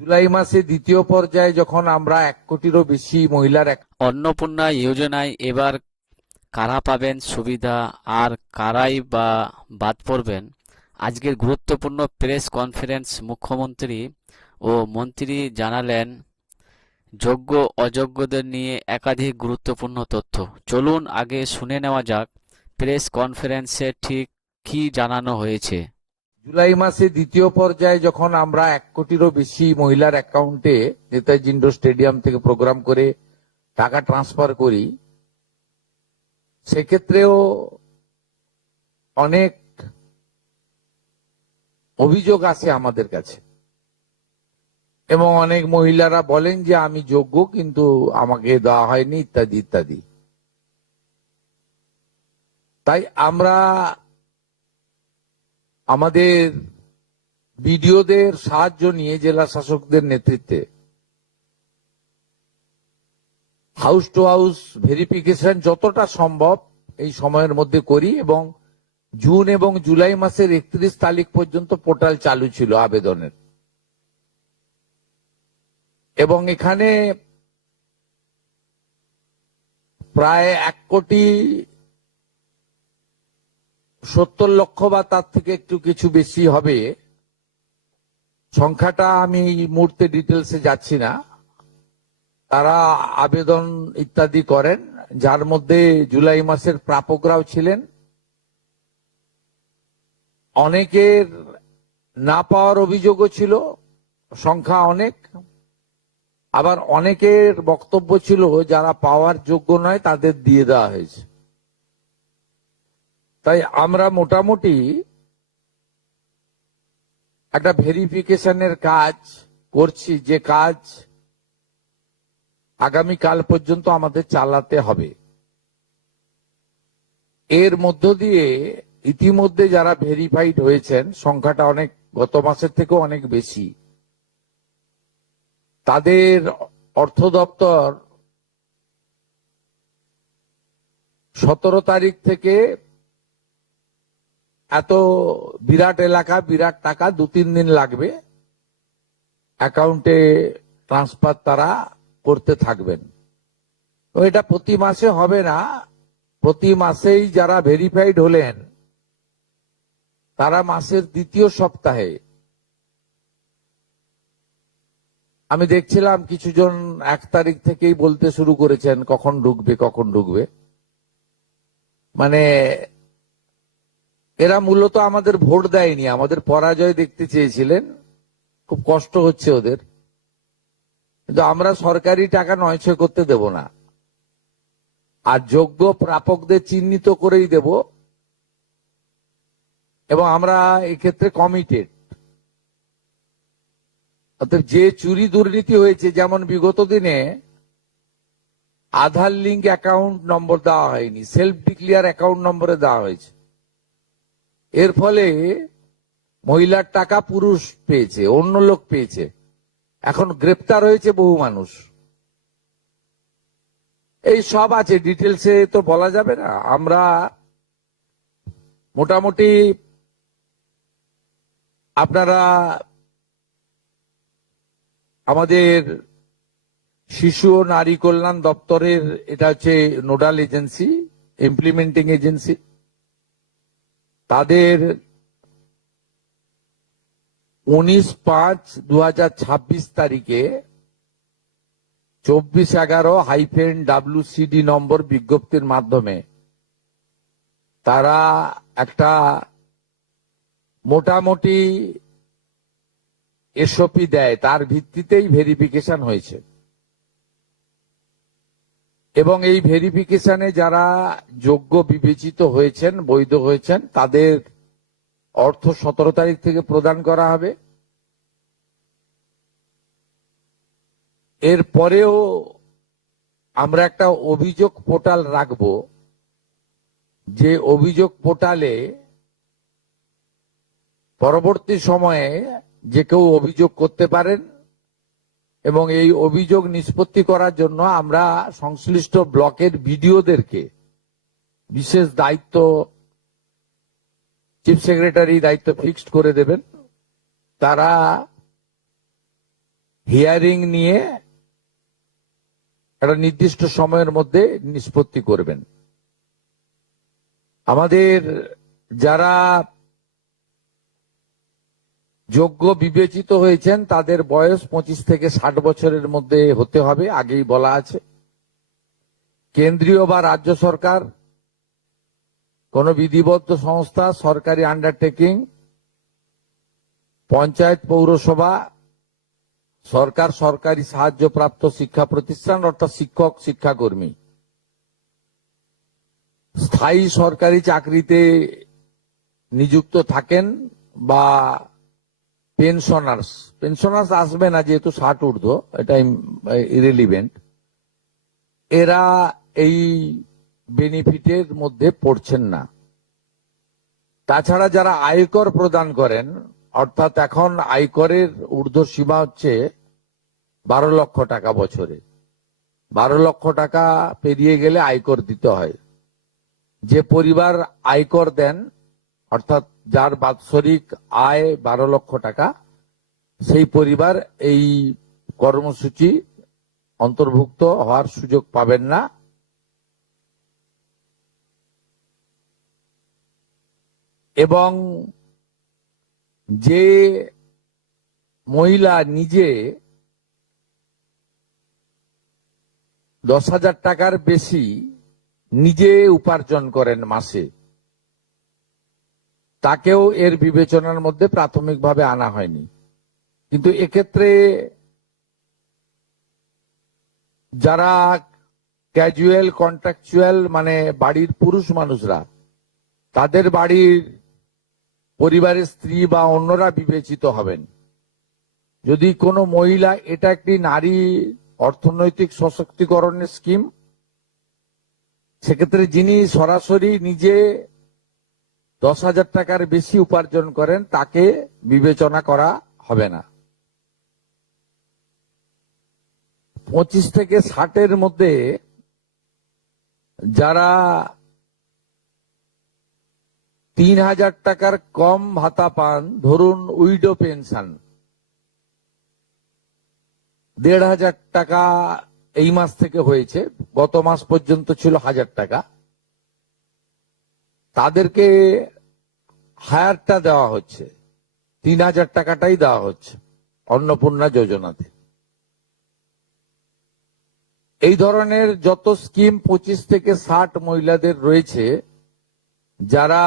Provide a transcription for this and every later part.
জুলাই মাসে দ্বিতীয় পর্যায়ে যখন আমরা 1 কোটিরও বেশি মহিলার অন্নপূর্ণা যোজনায় এবার কারা পাবেন সুবিধা আর কারাই বা বাদ পড়বেন? আজকের গুরুত্বপূর্ণ প্রেস কনফারেন্স মুখ্যমন্ত্রী ও মন্ত্রী জানালেন যোগ্য অযোগ্যদের নিয়ে একাধিক গুরুত্বপূর্ণ তথ্য। চলুন আগে শুনে নেওয়া যাক প্রেস কনফারেন্সে ঠিক কী জানানো হয়েছে। জুলাই মাসে দ্বিতীয় পর্যায়ে যখন আমরা 1 কোটিরও বেশি মহিলার অ্যাকাউন্টে নেতাজি ইন্ডোর স্টেডিয়াম থেকে প্রোগ্রাম করে টাকা ট্রান্সফার করি, সেক্ষেত্রেও অনেক অভিযোগ আসে আমাদের কাছে এবং অনেক মহিলারা বলেন যে আমি যোগ্য কিন্তু আমাকে দেওয়া হয়নি ইত্যাদি ইত্যাদি। তাই আমরা আমাদের বিডিওদের সাহায্য নিয়ে জেলা শাসকদের নেতৃত্বে হাউস টু হাউস ভেরিফিকেশন যতটা সম্ভব এই সময়ের মধ্যে করি এবং জুন এবং জুলাই মাসের 31 তারিখ পর্যন্ত পোর্টাল চালু ছিল আবেদনের। এবং এখানে প্রায় 1,70,00,000 বা তার থেকে একটু কিছু বেশি হবে সংখ্যাটা, আমি এই মুহূর্তে ডিটেলসে যাচ্ছি না। তারা আবেদন ইত্যাদি করেন, যার মধ্যে জুলাই মাসের প্রাপকরাও ছিলেন। অনেকের না পাওয়ার অভিযোগও ছিল, সংখ্যা অনেক। আবার অনেকের বক্তব্য ছিল যারা পাওয়ার যোগ্য নয় তাদের দিয়ে দেওয়া হয়েছে। তাই আমরা মোটামুটি একটা ভেরিফিকেশনের কাজ করছি, যে কাজ আগামীকাল পর্যন্ত আমাদের চালাতে হবে। এর মধ্য দিয়ে ইতিমধ্যে যারা ভেরিফাইড হয়েছেন সংখ্যাটা অনেক, গত মাসের থেকেও অনেক বেশি, তাদের অর্থ দপ্তর 17 তারিখ থেকে এত বিরাট এলাকা বিরাট টাকা 2-3 দিন লাগবে অ্যাকাউন্টে ট্রান্সফার তারা করতে থাকবেন। তো এটা প্রতি মাসে হবে না, প্রতি মাসেই যারা ভেরিফাইড হলেন তারা মাসের দ্বিতীয় সপ্তাহে, আমি দেখছিলাম কিছুজন 1 তারিখ থেকেই বলতে শুরু করেছেন কখন ঢুকবে কখন ঢুকবে। মানে এরা মূলত আমাদের ভোট দেয়নি, আমাদের পরাজয় দেখতে চেয়েছিলেন, খুব কষ্ট হচ্ছে ওদের। কিন্তু আমরা সরকারি টাকা নয়ছয় করতে দেব না, আর যোগ্য প্রাপকদের চিহ্নিত করেই দেব। এবং আমরা এক্ষেত্রে কমিটেড। অর্থাৎ যে চুরি দুর্নীতি হয়েছে, যেমন বিগত দিনে আধার লিঙ্ক অ্যাকাউন্ট নম্বর দেওয়া হয়নি, সেলফ ডিক্লিয়ার অ্যাকাউন্ট নম্বরে দেওয়া হয়েছে। এর ফলে মহিলার টাকা পুরুষ পেয়েছে, অন্য লোক পেয়েছে, এখন গ্রেপ্তার হয়েছে বহু মানুষ। এই সব আছে, ডিটেলসে তো বলা যাবে না। আমরা মোটামুটি আপনারা আমাদের শিশু ও নারী কল্যাণ দপ্তরের, এটা হচ্ছে নোডাল এজেন্সি, ইমপ্লিমেন্টিং এজেন্সি, তাদের 19/5/2026 তারিখে 2411-WCD নম্বর বিজ্ঞপ্তির মাধ্যমে তারা একটা মোটামুটি এসওপি দেয়, তার ভিত্তিতেই ভেরিফিকেশন হয়েছে। এবং এই ভেরিফিকেশনে যারা যোগ্য বিবেচিত হয়েছেন, বৈধ হয়েছেন, তাদের অর্থ 17 তারিখ থেকে প্রদান করা হবে। এরপরেও আমরা একটা অভিযোগ পোর্টাল রাখব, যে অভিযোগ পোর্টালে পরবর্তী সময়ে যে কেউ অভিযোগ করতে পারেন। এবং এই অভিযোগ নিষ্পত্তি করার জন্য আমরা সংশ্লিষ্ট ব্লকের বিডিওদেরকে বিশেষ দায়িত্ব, চিফ সেক্রেটারি দায়িত্ব ফিক্সড করে দেবেন। তারা হিয়ারিং নিয়ে একটা নির্দিষ্ট সময়ের মধ্যে নিষ্পত্তি করবেন। আমাদের যারা যোগ্য বিবেচিত হয়েছেন তাদের বয়স 25 থেকে 60 বছরের মধ্যে হতে হবে, আগেই বলা আছে। কেন্দ্রীয় বা রাজ্য সরকার, কোন বিধিবদ্ধ সংস্থা, সরকারি আন্ডারটেকিং, পঞ্চায়েত, পৌরসভা, সরকার, সরকারি সাহায্যপ্রাপ্ত শিক্ষা প্রতিষ্ঠান অর্থাৎ শিক্ষক, শিক্ষাকর্মী, স্থায়ী সরকারি চাকরিতে নিযুক্ত থাকেন বা পেনশনার্স আসবে না যেহেতু 60 ঊর্ধ্ব, এটা ইরেলিভেন্ট, এরা এই বেনিফিটের মধ্যে পড়ছেন না। তাছাড়া যারা আয়কর প্রদান করেন, অর্থাৎ এখন আয়করের ঊর্ধ্ব সীমা হচ্ছে 12 লক্ষ টাকা বছরে। 12 লক্ষ টাকা পেরিয়ে গেলে আয়কর দিতে হয়। যে পরিবার আয়কর দেন, অর্থাৎ যার বাৎসরিক আয় 12 লক্ষ টাকা, সেই পরিবার এই কর্মসূচি অন্তর্ভুক্ত হওয়ার সুযোগ পাবেন না। এবং যে মহিলা নিজে 10,000 টাকার বেশি নিজে উপার্জন করেন মাসে, তাকেও এর বিবেচনার মধ্যে প্রাথমিকভাবে আনা হয়নি। কিন্তু এক্ষেত্রে যারা ক্যাজুয়াল, কন্ট্রাকচুয়াল, মানে বাড়ির পুরুষ মানুষরা, তাদের বাড়ির পরিবারের স্ত্রী বা অন্যরা বিবেচিত হবেন। যদি কোনো মহিলা, এটা একটি নারী অর্থনৈতিক সশক্তিকরণের স্কিম, সেক্ষেত্রে যিনি সরাসরি নিজে 10,000 টাকার বেশি উপার্জন করেন তাকে বিবেচনা করা হবে না। 25 থেকে 60-এর মধ্যে যারা 3,000 টাকার কম ভাতা পান, ধরুন উইডো পেনশন 1,500 টাকা এই মাস থেকে হয়েছে, গত মাস পর্যন্ত ছিল 1,000 টাকা, তাদেরকে হায়ারটা দেওয়া হচ্ছে, 3,000 টাকাটাই দেওয়া হচ্ছে অন্নপূর্ণা যোজনাতে। এই ধরনের যত স্কিম 25 থেকে 60 মহিলাদের রয়েছে, যারা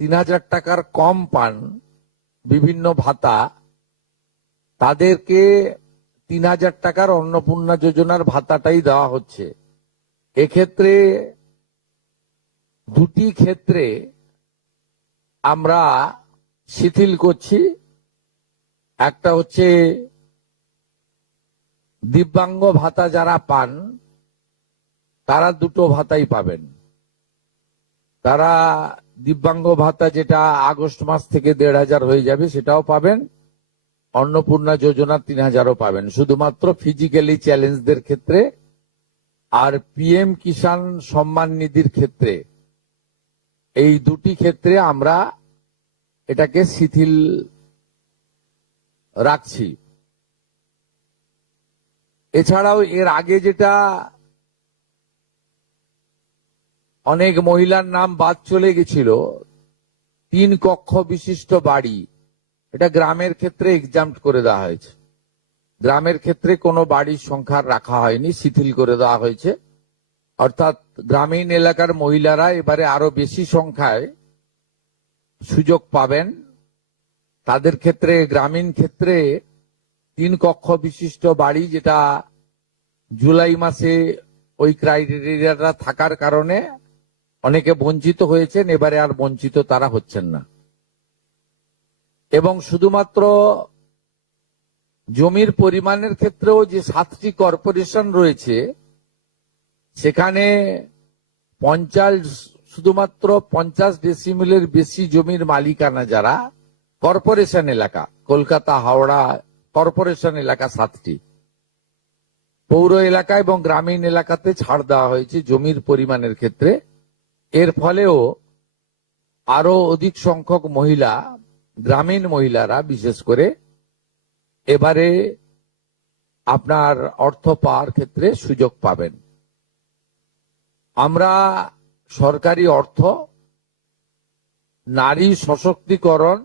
3,000 টাকার কম পান বিভিন্ন ভাতা, তাদেরকে 3,000 টাকার অন্নপূর্ণা যোজনার ভাতাটাই দেওয়া হচ্ছে। এক্ষেত্রে দুটি ক্ষেত্রে আমরা শিথিল করছি। একটা হচ্ছে দিব্যাঙ্গ ভাতা যারা পান তারা দুটো ভাতাই পাবেন। তারা দিব্যাঙ্গ ভাতা যেটা আগস্ট মাস থেকে 1,500 হয়ে যাবে সেটাও পাবেন, অন্নপূর্ণা যোজনা 3,000ও পাবেন, শুধুমাত্র ফিজিক্যালি চ্যালেঞ্জদের ক্ষেত্রে। আর পিএম কিষাণ সম্মান নিধির ক্ষেত্রে, এই দুটি ক্ষেত্রে আমরা এটাকে শিথিল রাখছি। এছাড়াও এর আগে যেটা অনেক মহিলার নাম বাদ চলে গেছিল, 3 কক্ষ বিশিষ্ট বাড়ি, এটা গ্রামের ক্ষেত্রে এক্সাম্পট করে দেওয়া হয়েছে। গ্রামের ক্ষেত্রে কোনো বাড়ির সংখ্যা রাখা হয়নি, শিথিল করে দেওয়া হয়েছে। অর্থাৎ গ্রামীণ এলাকার মহিলারা এবারে আরো বেশি সংখ্যায় সুযোগ পাবেন। তাদের ক্ষেত্রে, গ্রামীণ ক্ষেত্রে 3 কক্ষ বিশিষ্ট বাড়ি, যেটা জুলাই মাসে ওই ক্রাইটেরিয়াটা থাকার কারণে অনেকে বঞ্চিত হয়েছেন, এবারে আর বঞ্চিত তারা হচ্ছেন না। এবং শুধুমাত্র জমির পরিমাণের ক্ষেত্রেও যে 7টি কর্পোরেশন রয়েছে, সেখানে শুধুমাত্র 50 ডেসিমেলের বেশি জমির মালিকানা যারা কর্পোরেশন এলাকা, কলকাতা, হাওড়া কর্পোরেশন এলাকা 7টি, পৌর এলাকা এবং গ্রামীণ এলাকাতে ছাড় দেওয়া হয়েছে জমির পরিমাণের ক্ষেত্রে। এর ফলেও আরো অধিক সংখ্যক মহিলা, গ্রামীণ মহিলারা বিশেষ করে, এবারে আপনার অর্থ পাওয়ার ক্ষেত্রে সুযোগ পাবেন। আমরা সরকারি অর্থ নারী সশক্তিকরণ,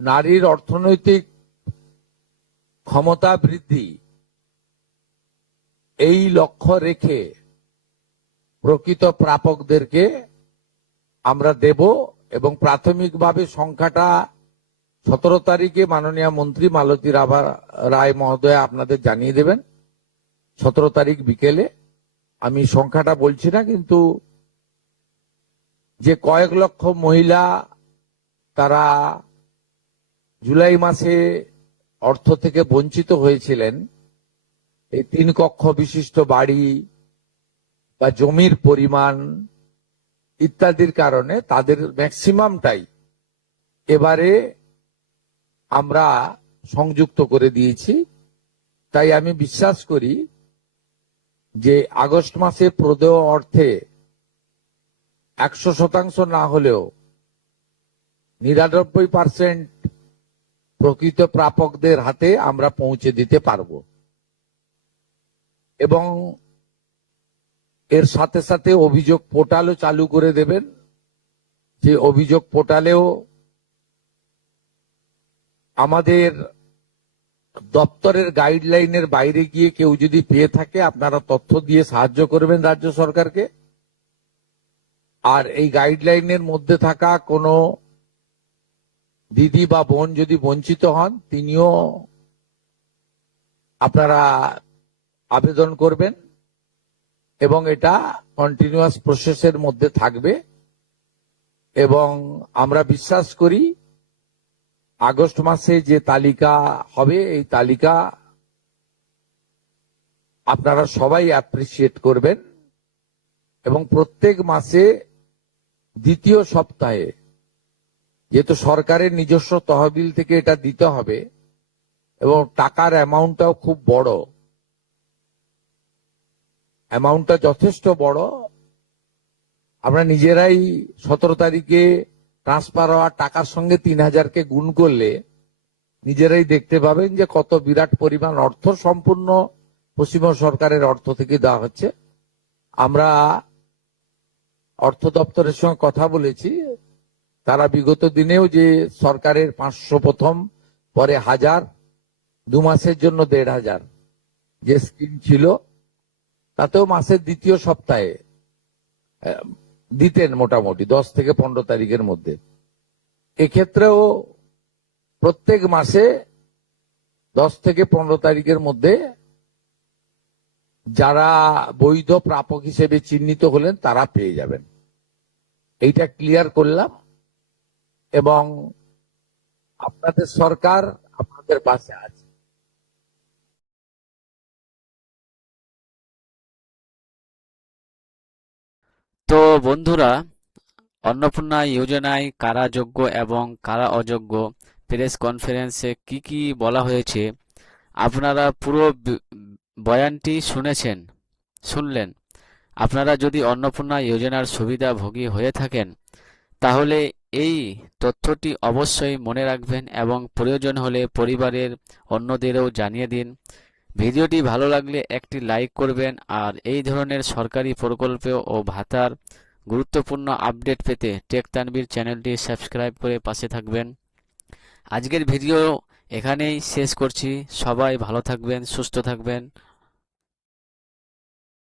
নারীর অর্থনৈতিক ক্ষমতা বৃদ্ধি এই লক্ষ্য রেখে প্রকৃত প্রাপকদেরকে আমরা দেব এবং প্রাথমিকভাবে সংখ্যাটা 17 তারিখে মাননীয় মন্ত্রী মালতী রায় মহোদয় আপনাদের জানিয়ে দেবেন। 17 তারিখ বিকেলে। আমি সংখ্যাটা বলছি না, কিন্তু যে কয়েক লক্ষ মহিলা তারা জুলাই মাসে অর্থ থেকে বঞ্চিত হয়েছিলেন, এই 3 কক্ষ বিশিষ্ট বাড়ি বা জমির পরিমাণ ইত্যাদির কারণে তাদের ম্যাক্সিমামটাই এবারে আমরা সংযুক্ত করে দিয়েছি। তাই আমি বিশ্বাস করি যে আগস্ট মাসে প্রদেয় অর্থে 100% না হলেও 99% প্রকৃত প্রাপকদের হাতে আমরা পৌঁছে দিতে পারব। এবং এর সাথে সাথে অভিযোগ পোর্টালও চালু করে দেবেন, যে অভিযোগ পোর্টালেও আমাদের দপ্তরের গাইডলাইনের বাইরে গিয়ে কেউ যদি পেয়ে থাকে আপনারা তথ্য দিয়ে সাহায্য করবেন রাজ্য সরকারকে। আর এই গাইডলাইনের মধ্যে থাকা কোনো দিদি বা বোন যদি বঞ্চিত হন, তিনিও আপনারা আবেদন করবেন এবং এটা কন্টিনিউয়াস প্রসেসের মধ্যে থাকবে। এবং আমরা বিশ্বাস করি আগস্ট মাসে যে তালিকা হবে, এই তালিকা আপনারা সবাই অ্যাপ্রিসিয়েট করবেন এবং প্রত্যেক মাসে দ্বিতীয় সপ্তাহে, যেহেতু সরকারের নিজস্ব তহবিল থেকে এটা দিতে হবে এবং টাকার অ্যামাউন্টটাও খুব বড়, অ্যামাউন্টটা যথেষ্ট বড়। আমরা নিজেরাই 17 তারিখে ট্রান্সফার হওয়া টাকার সঙ্গে 3000কে গুণ করলে নিজেরাই দেখতে পাবেন যে কত বিরাট পরিমাণ অর্থ সম্পূর্ণ পশ্চিমবঙ্গ সরকারের অর্থ থেকে দেওয়া হচ্ছে। আমরা অর্থ দপ্তরের সঙ্গে কথা বলেছি, তারা বিগত দিনেও যে সরকারের 500 প্রথম, পরে 1000, 2 মাসের জন্য 1500 যে স্কিম ছিল, তাতেও মাসের দ্বিতীয় সপ্তাহে দিতেন মোটামুটি 10 থেকে 15 তারিখের মধ্যে। এক্ষেত্রেও প্রত্যেক মাসে 10 থেকে 15 তারিখের মধ্যে যারা বৈধ প্রাপক হিসেবে চিহ্নিত হলেন তারা পেয়ে যাবেন। এইটা ক্লিয়ার করলাম এবং আপনাদের সরকার আপনাদের পাশে আছে। তো বন্ধুরা, অন্নপূর্ণা যোজনায় কারা যোগ্য এবং কারা অযোগ্য প্রেস কনফারেন্সে কি কি বলা হয়েছে আপনারা পুরো বয়ানটি শুনলেন। আপনারা যদি অন্নপূর্ণা যোজনার সুবিধাভোগী হয়ে থাকেন তাহলে এই তথ্যটি অবশ্যই মনে রাখবেন এবং প্রয়োজন হলে পরিবারের অন্যদেরও জানিয়ে দিন। ভিডিওটি ভালো লাগলে একটি লাইক করবেন আর এই ধরনের সরকারি প্রকল্প ও ভাতার গুরুত্বপূর্ণ আপডেট পেতে টেক তানভীর চ্যানেলটি সাবস্ক্রাইব করে পাশে থাকবেন। আজকের ভিডিও এখানেই শেষ করছি। সবাই ভালো থাকবেন, সুস্থ থাকবেন।